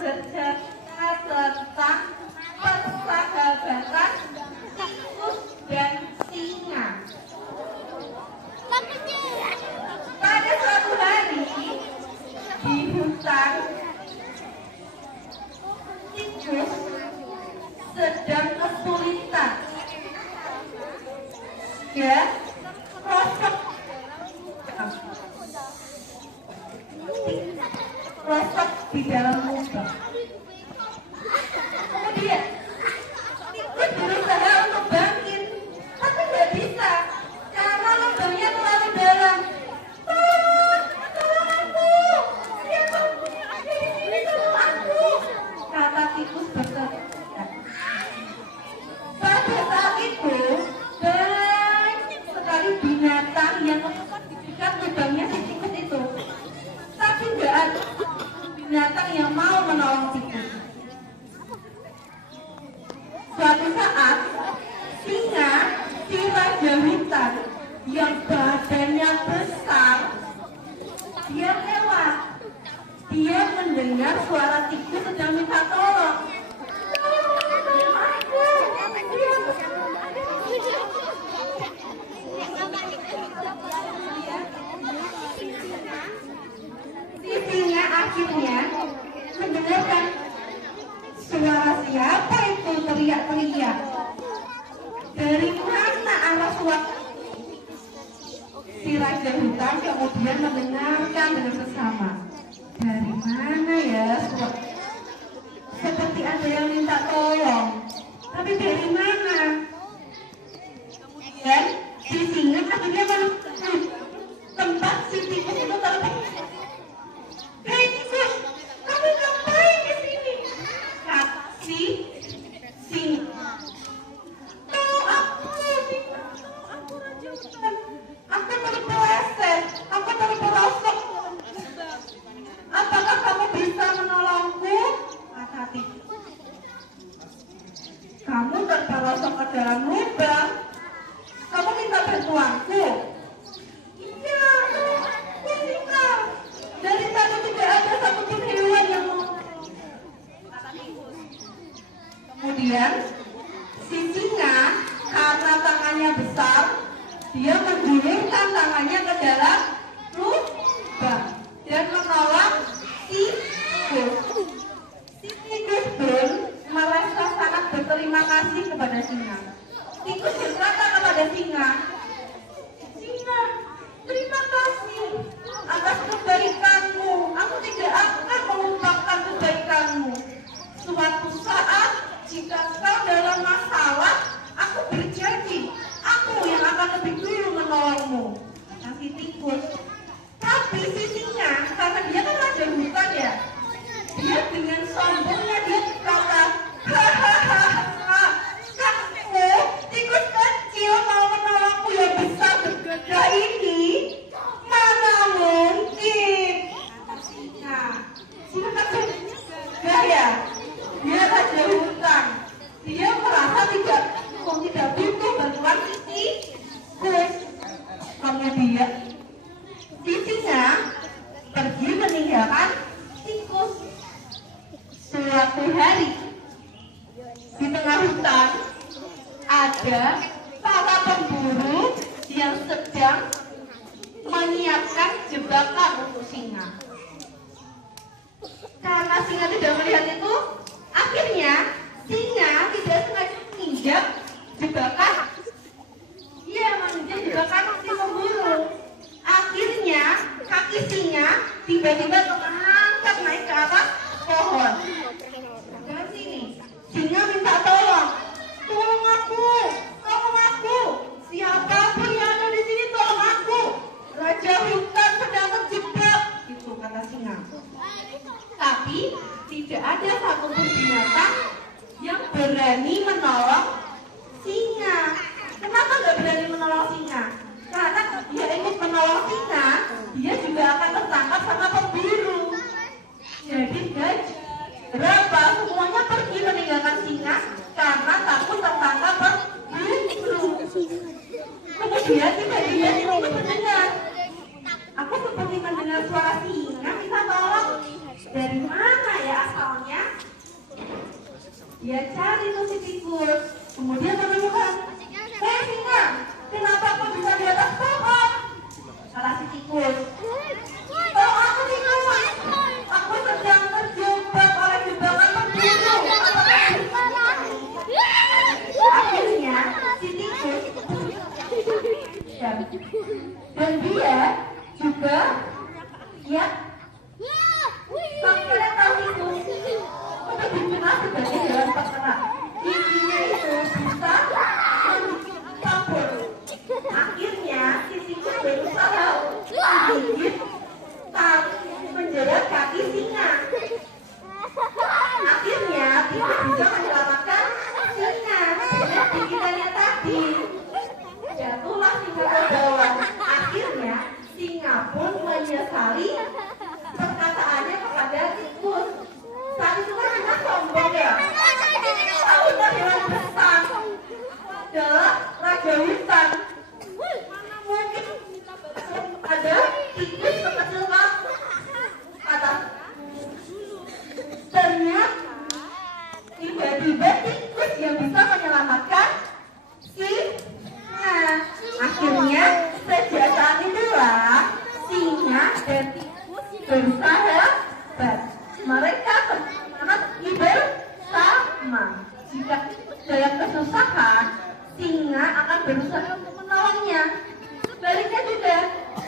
bercerita tentang persahabatan tikus dan singa. Pada suatu hari di hutan, tikus sedang kesulitan. Dia rosok di dalam lubang. Kemudian tikus berusaha untuk bangkit, tapi nggak bisa karena lubangnya terlalu dalam. Tolong aku! Ya tolong aku! Kata tikus berteriak. Pada saat itu banyak sekali binatang yang dekat lubangnya si tikus itu, tapi nggak ada binatang yang mau menolong tikus. Suatu saat, singa, si raja hutan yang badannya besar, dia lewat. Dia mendengar suara tikus sedang minta tolong. Si singa akhirnya mendengarkan suara siapa itu teriak-teriak. Dari mana arah suara? Si raja hutan kemudian mendengarkan dengan seksama. Dari mana ya suara? Seperti ada yang minta tolong. Tapi dari mana? Kemudian si singa akhirnya menemukan tempat si tikus itu terletak. Hei tikus, kamu ngapain di sini? Kata si singa. Tolong aku, aku raja hutan. Aku terpeleset, aku terperosok. Apakah kamu bisa menolongku? Kata tikus. Kamu terperosok ke dalam lubang. Kamu minta bantuanku? Iya, aku minta. Dari tadi tidak ada satupun hewan yang mau. Kata tikus. Kemudian si singa karena tangannya besar, dia menjulurkan tangannya ke dalam lubang dan menolong si tikus. Si tikus pun merasa sangat berterima kasih kepada singa. Tikus berkata kepada singa, "Singa, terima kasih atas kebaikanmu. Aku tidak akan melupakan kebaikanmu. Suatu saat jika kau dalam masalah, aku berjanji aku yang akan lebih dulu menolongmu." Kata si tikus. Tapi si singa, karena dia kan raja hutan ya, dia dengan sombongnya dia berkata, "Hahaha, kamu tikus kecil mau menolongku yang besar bergagah ini? Mana mungkin?" Singa kan bergagah ya, dia raja hutan. Dia merasa tidak butuh bantuan si tikus. Kemudian si singa pergi meninggalkan tikus. Suatu hari di tengah hutan ada para pemburu yang sedang menyiapkan jebakan untuk singa. Karena singa tidak melihat itu, akhirnya singa tidak sengaja menginjak jebakan. Dia menginjak jebakan si pemburu. Akhirnya kaki singa tiba-tiba terangkat naik ke atas pohon. Dan sini singa minta tolong. "Tolong aku, tolong aku. Siapapun yang ada di sini tolong aku. Raja hutan sedang terjebak." Itu kata singa. Tapi tidak ada satupun binatang yang berani menolong singa. Kenapa nggak berani menolong singa? Karena dia ingin menolong singa, dia juga akan tertangkap sama pemburu. Jadi guys, berapa semuanya pergi meninggalkan singa karena takut tertangkap pemburu. Kemudian tiba-tiba singa mendengar, "Aku seperti mendengar suara singa minta tolong. Dari mana ya soalnya dia cari tuh si tikus, kemudian menemukan, hei singa, kenapa kau bisa di atas pohon? Kata si tikus, tolong aku tikus, aku sedang terjebak oleh jebakan pemburu. Akhirnya si tikus dan dia juga ya kalian tahu itu untuk dikenal sebagai hewan peternak. Giginya itu bisa campur. Akhirnya si tikus berusaha menggigit menjerat kaki singa. Akhirnya tikus bisa menyelamatkan singa dengan gigitannya tadi. Jatuhlah singa ke bawah. Akhirnya singa pun menyesali perkataannya kepada tikus. Saat itu kan singa sombong ya. Tahu tak hewan besar adalah raja hutan. Mana mungkin ada tikus sekecil kamu? Kata ternyata tiba-tiba tikus yang bisa menyelamatkan singa. Akhirnya sejak saat itulah singa dan tikus bersahabat. Mereka sangat bersama. Jika dalam kesusahan, singa akan berusaha untuk menolongnya. Sebaliknya juga,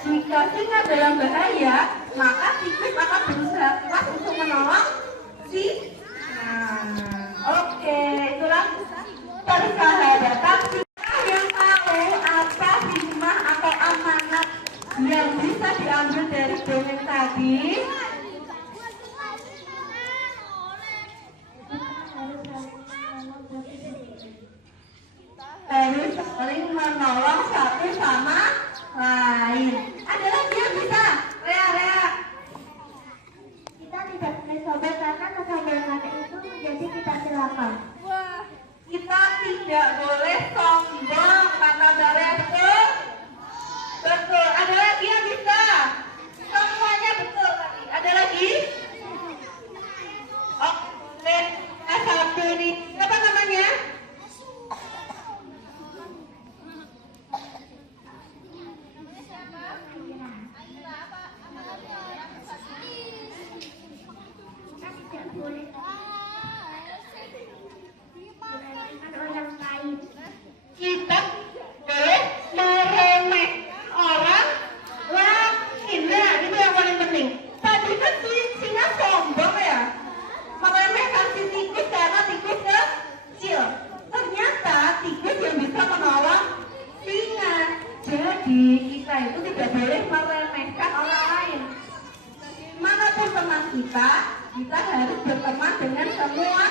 jika singa dalam bahaya, maka tikus akan berusaha keras untuk menolong singa. Oke, itulah persahabatan singa. Yang tahu apa hikmah atau amanat yang bisa diambil dari dongeng tadi? Harus saling menolong satu sama lain. Ada lagi yang bisa? Rea. Kita tidak boleh sombong karena kesombongan itu menjadi kita celaka. Kita tidak boleh sombong, kata Rea, betul? Betul. Ada lagi yang bisa? Semuanya betul tadi. Ada lagi? Oke, satu nih. Apa namanya? Kita boleh meremehkan orang lain. Nah, itu yang paling penting. Tadi kan si singa sombong ya, meremehkan si tikus karena tikus kecil. Ternyata tikus yang bisa menolong singa. Jadi kita itu tidak boleh meremehkan orang lain. Manapun teman kita harus berteman dengan semua.